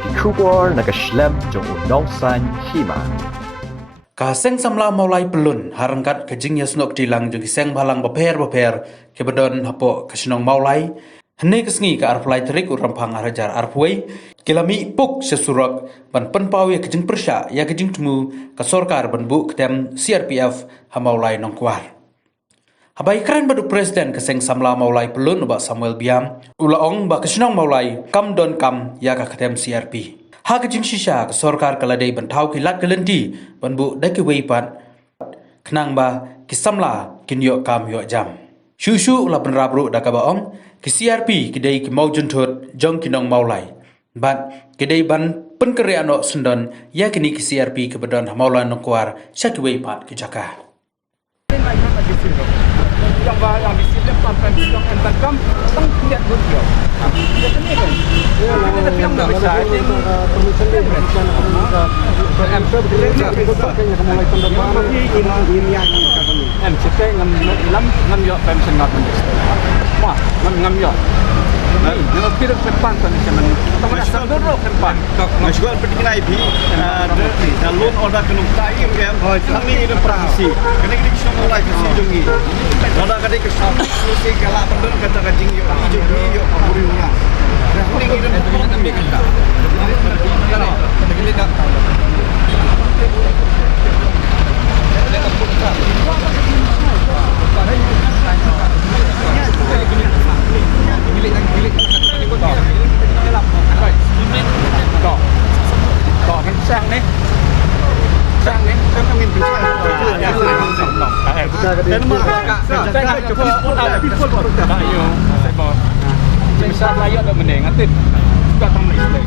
ki khubor na ka shlem jong nong san hima ka seng samla maulai pelun harangkat ke jingya snok tilang jong seng balang baper ke bedon hapo ke sinong maulai hne kesngi ka arflai terik urampang arajar arfwei kilami puk sesurak ban penpau ya kejing persya ya kejing temu ka sorkar ban bu ketem CRPF ha maulai nongkwar habai keren badu presiden keseng samla maulai pelun ba Samuel Biam ulaong ba kesinong maulai kam don kam ya ka ketem CRP ha kejing shisha ka sorkar kaladai ban thau ki lat kelenti ban bu dai ki weipat kenang ba ki samla kin yo kam yo jam Shushu la ban rabru da ka baong ki CRP ki dai ki maujun thot jong kinong maulai bat ki dai ban pen kereano sendon ya kini ki CRP ki bedon maulai nongkwar syaki weipat ki jaka yang di sini sampai bilang entar kam tang lihat video. Ya ini kan. Kita bilang enggak bisa. Permission dia bukan MP bekerja kayaknya mulai tahun depan ini kami. MCT ngam yo pension ngam. Wah, ngam yo. Nah, kira depan kan macam teman sambil depan. Masuk penting IP. Dan loan order kena taim kan. Kami ini praksi. Kena kita semua mulai ke sini. Order kena ke sini kalau benar kata kajing yo hijau yo aburinya. Ini kita perlu ambil kita. Kita sang nih sang ingin bicara dan mereka Jemsah layak dah meneng atin juga tamu Islam.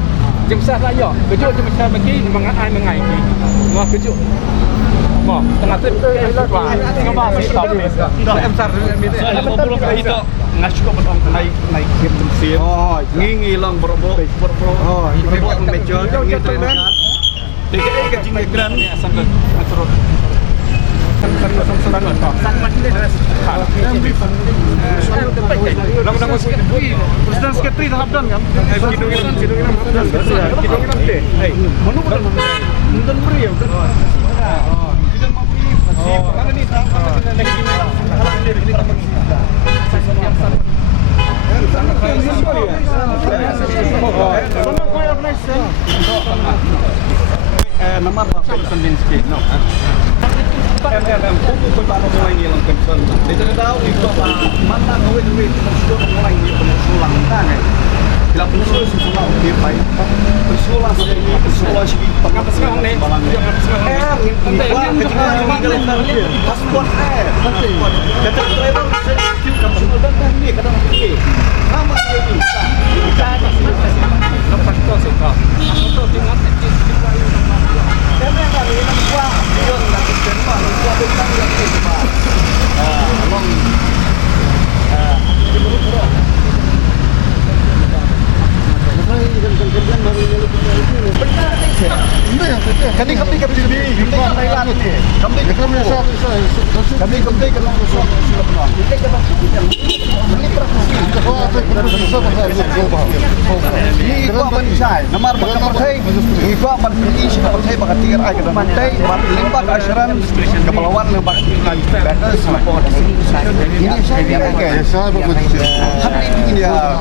Jemsah layak kejuk jemsah bagi mengai mengai ni. Wah kejuk. Wah tengah tu ngapa sih tak ni. Tak emsar ni. Kalau belum kali itu ngas cukup betul naik game jemsir. Oh, ngingi lang berbro. Oh, berbro major ngingi tu kan. Tiga kecing ekran ni asal terus. Presiden sekretari dah habdan kan? Kidungan teh. Mana bukan? Mungkin beri ya. Kita mau beri. Mana ni sang? Halang dia kita bagi. Nama apa? Presiden sikit. No. Bukan pak mulai ni lang concern. Kita tahu itu mana duit sudah mulai ni pensulang kan. Bila pensulang sudah okey baik. Pensulang ini pensulang segi pengapa sekarang ni? Pasport air. Kata driver saya kamu dan ni kata ni. Nama dia ni. Lepas tu suka. Untuk tinggal Kami akan ini kuah, dia nak berjumpa, kuah bintang yang berjumpa. Long, ini berubah. Kami di Thailand ni. Kami kalau masuk sudah penuh. Kita kalau ini praktisi. Ini itu apa ni saya? Nomor berkapasai. Itu apa ni? Saya bakat tiga ay kada mantai. Lembaga asyaran kepulauan lembaga batas lapor. Ini saya pakai. Saya bekerja. Hari ini dia.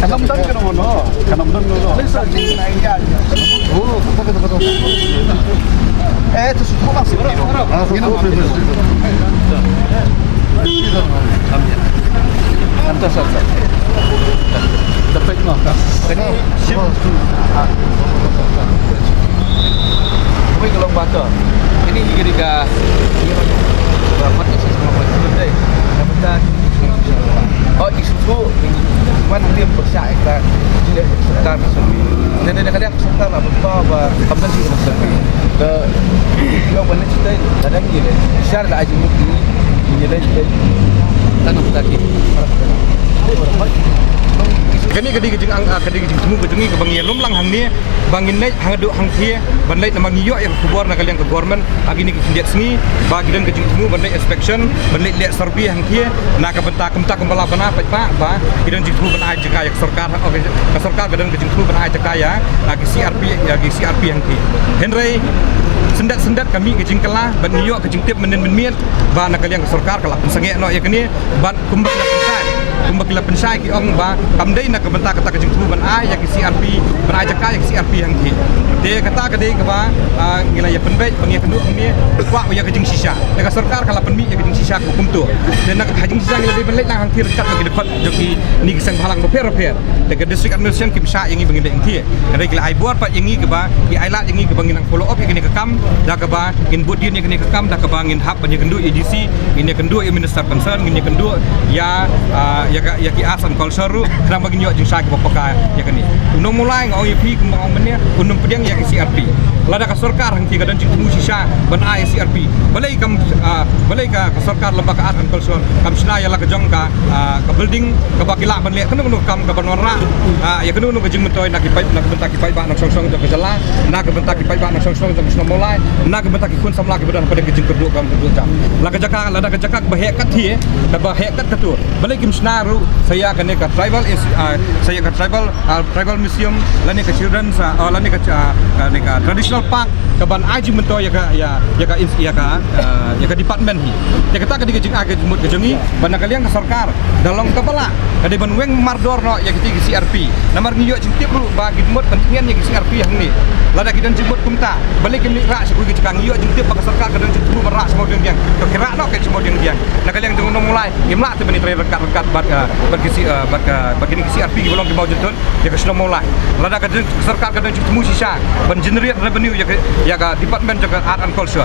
Kanam dan kena mana? Kanam dan mana? Oh, betul. Itu semua masih kilo. Antas saja. Dapat mana? Ini Kami kalau baca, ini jika berapa ni sama macam ni. Dapat oh isu mana dia percaya kita tidak serta misalnya dan kadang serta lah betul apa sih maksudnya ke kalau mana cerita kadang gini share lah aja mungkin ini jadi tanam lagi kini kadi kejing temu kejengi ke bangi lom lang hang ni bangin naik hang duk hang thie ban lait nama ngiyo yang kubor nak kalian ke government agi ni kindiat sengi bagi dan kejing temu ban lait inspection ban lait lihat survey hang thie nak ke bentak kembala bana pak ba kidan jing temu ban ai jaka yang sarkar ke sarkar gadan kejing temu ban ai jaka ya agi CRP hang thie Henry sendat kami kejing kelah ban ngiyo kejing tip menen miet ba nak kalian ke sarkar kelak sengek no ya kini ban kumbak kumbakila pensai ki ong ba kamdei nak kebentak kata kejing temu ban ai ya ki CRP ban ai jaka ya ki CRP hang thi de kata kadei ke ba ngila ya penbet bangi penduk ni kwa ya kejing sisa de ka sarkar kala penmi ya kejing sisa ku kumtu de nak kejing sisa ngila de benlet lang hang thi rekat bagi dekat joki ni kisang halang repair de ke district administration ki bisa yang bangi de thi kadei kila ai buat pat yang ni ke ba ki ai lat yang ni ke bangi nang follow up yang ni ke kam da ke ba in bud dia ni ke kam da ke bangin hab bangi kendu ADC ini kendu minister concern ini kendu ya ya ki asan culture kena bagi nyok jing sa ki bapaka ya kani unong mulai ngau IP kembang menia unong pedang ya ki CRP lada ka sarkar hang ti gadan jing temu sisa ban ai CRP balai ka sarkar lembaga asan culture kam sna ya la ka jong ka building ka bakila ban le kenu kam ka ban warna ya kenu ka jing metoi nak ki pai nak bentak ki pai ba nak song-song jong ka jala nak bentak ki pai ba nak song-song jong sna mulai nak bentak ki kun samla ki badan pada ke jing kedua kam kedua jam lada ka jaka bahek kat hi ka bahek kat ketur balai kim sna saya akan ke tribal museum lani ke children's lani ke traditional park ke ban aji mento ya ka department hi ya kata ke jing age jumut ke jengi ban kalian ke sarkar dalong kepala kade ban weng mardor no ya ke CRP namar ngiyo jing tip ru bagi mut pentingan ya ke CRP hang ni lada kidan jimut kumta balik ke rak se kugi jang ngiyo jing tip ke sarkar kadang jing tip merak semua dia ke kira no ke semua dia nak kalian jeng mulai imla tu bani rekat bagi CRP belum di bawah jentun ya ke sudah mulai lada ke sarkar kadang temu sisa ban generate revenue ya ke department jaga art and culture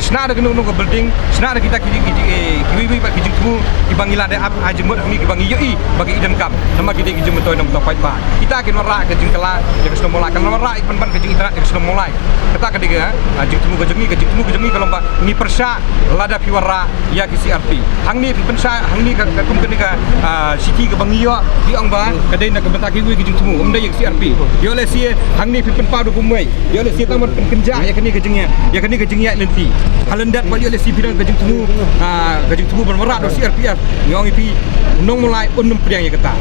sna ada kenu ke building sna ada kita kiwi pak kijing temu ibangila de ap ajemut ni kibangi yoi bagi idan kam nama kita kijing metoi nam topai ba kita akan merak ke jingkala ya ke sudah mulai kan merak ban kijing internet ya ke sudah mulai kita ketiga jing temu ke jengi kalau ba ni persa lada piwara ya ke CRP hang ni pensa hang ni ka kum ke city ke bangiyo di ang ba kadai nak betaki wi kijing temu umdai yang CRP yo le sie hang ni pipen padu kumai yo le sie tamar kenja ya kini kejingnya lenti halendat ba yo le si bidang kejing temu bermerak do CRPF ngong ipi unong mulai unum priang ya kata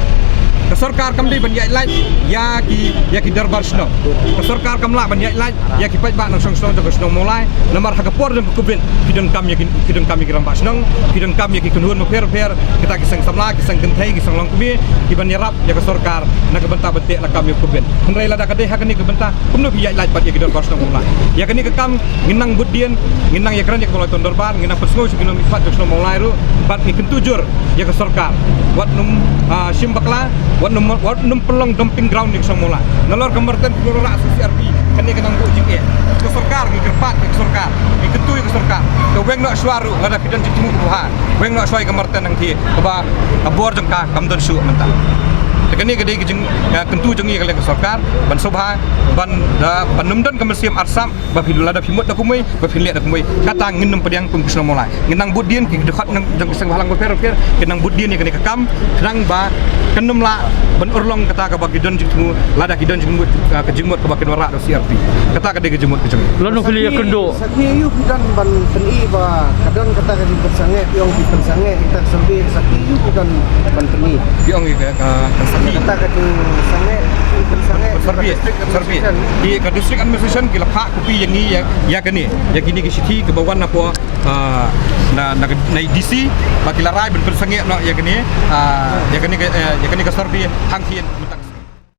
ke sarkar kamli ban yai lai ya ki darbar sno ke sarkar kamla ban yai lai ya ki pai ba nang song-song to sno mulai namar ha kapor dan kubin kidon kam kiram ba snong kidon kam ya ki kunun mer kita ki sang samla ki sang kentai ki sang long kubi ki ban yarap ya ke sarkar nak benta bentik nak kam ya kubin henrai lada kadai ha kani ke benta kumno bi yai lai pat ya ki darbar sno mulai ya kani ke kam nginang budien nginang ya kran ya koloi ton darbar nginang persngo ki nom pat sno mulai ru bat ki kentujur ya ke sarkar wat num simbakla wat num pelong dumping ground ni semula nalor kemerten kelora CRP kani kenang bu jing ke sarkar ki kerpat ke sarkar ki ketui ke sarkar ke weng nak suaru ada pidan jitmu tuha weng nak suai kemerten nang thi ba abor jengka kamdon su mentah kani kedi jing kentu jengi kali ke sarkar ban sobha ban numdan ke museum arsam ba filula da fimut da kumai ba filet da kumai kata nginum pediang pun kusno mulai nginang budien ki dekat nang jeng seng halang per kenang budien ni kani ke kam nang ba kenum la ban urlong kata ka bagi don jitmu lada ki don jimut ke jimut ke bagi warak do CRP kata kedi ke jimut ke jeng Lalu filia kendo. Sakiyu kidan ban peni ba kadon kata ka bersange piong di bersange kita serbi sakiyu kidan ban peni piong ke kata ka sange bersange serbi di ke district administration ki lapha kupi yang ni ya kani ya kini ke city ke bawan apa na DC bagi larai ban bersange no ya kani ke serbi hang hien